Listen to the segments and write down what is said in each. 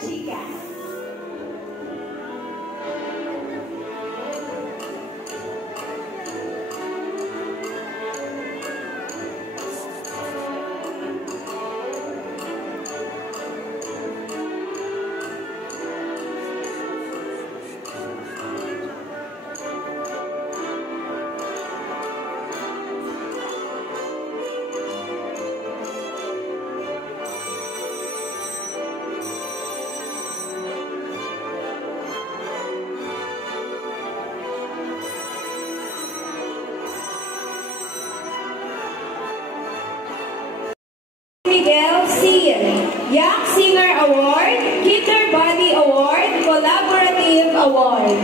Chika. Miguel Sear, Young Singer Award, Kinder Body Award, Collaborative Award.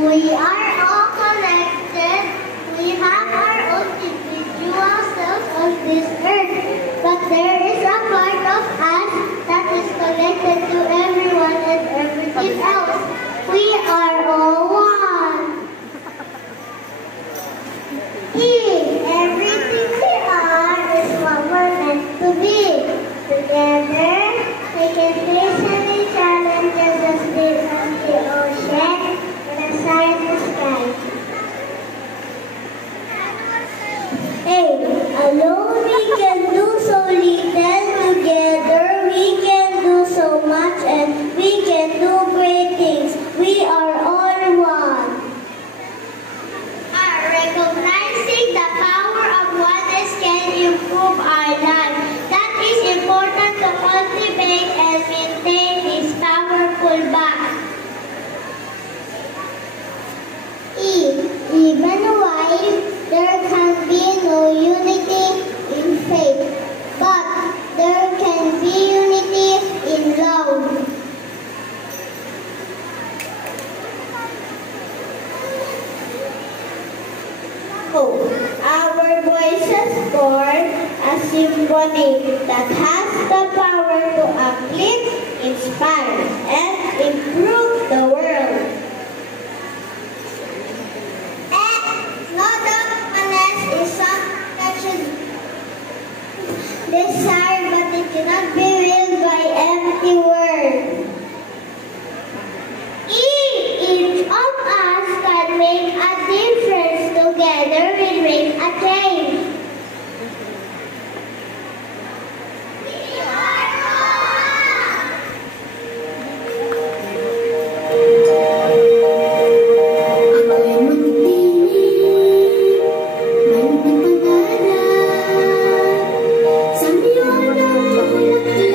We are all connected. We have our own individual selves on this earth. But there is a part of us that is connected to everyone and everything else. We are all one. Everything we are is what we're meant to be. Together, we can face any challenges as big as the ocean and as high as the sky. Alone we can do so little. Together we can do so much, and we can do great things. We are all one. Recognizing the power of oneness can improve our life. That is important to cultivate and maintain this powerful bond. Even while there can be no unity in faith, but there can be unity in love. Our voices form a symphony that has the power to uplift, inspire, and improve the world. No doubt oneness is something that should desire, but it cannot be willed by empty words. Each of us can make a difference. Together we make a change. Sambil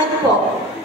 Salamat po.